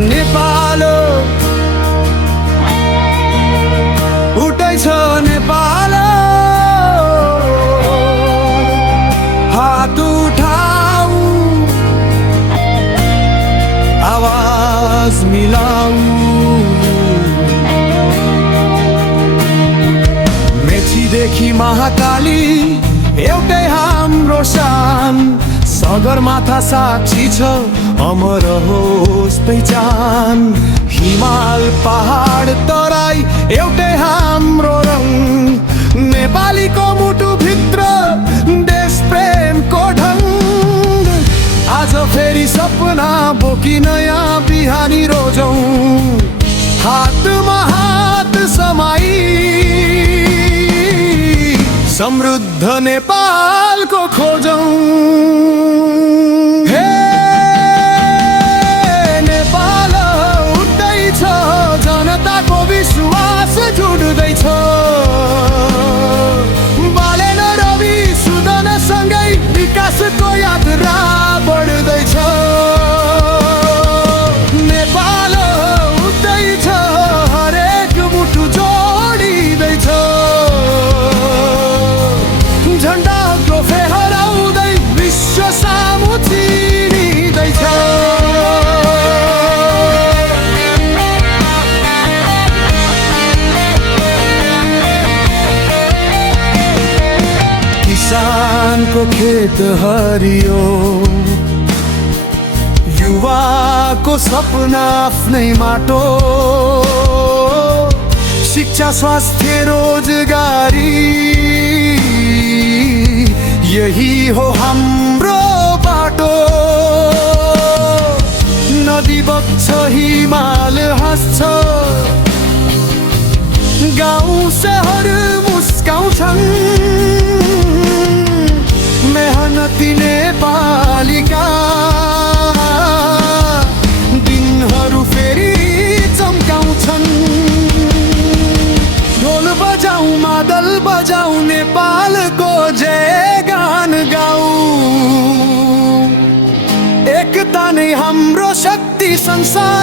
नेपाल उठैछ नेपाल, हात उठाऊ आवाज मिलाऊ। मेचीदेखि महाकाली एउटै हाम्रो शान, सगरमाथा साक्षी छ अमर होस् पहिचान। हिमाल पहाड तराई एउटै हाम्रो रङ, नेपालीको मुटु भित्र देश प्रेमको ढङ्ग। आज फेरि सपना बोकी नयाँ बिहानी रोजौं, हातमा हात समाई समृद्ध नेपालको खोजौं। विश्वास जुड्दैछ, बालेन रवि सुदन सँगै विकासको यात्रा बढ्दैछ। नेपाल उठ्दैछ, हरेक मुटु जोडिँदैछ, झन्डा अग्लो फहराउँदै विश्व सामु चिनिँदैछ। किसानको खेत हरियो, युवाको सपना आफ्नै माटो, शिक्षा स्वास्थ्य रोजगारी यही हो हाम्रो बाटो। नदी बग्छ हिमाल हाँस्छ, गाउँ सहर मुस्काउँछन्, मेहनती नेपालीका दिनहरू फेरि चम्काउँछन्। ढोल बजाऊ मादल बजाऊ, नेपालको जय गान गाऊ। एकता नै हाम्रो शक्ति संसार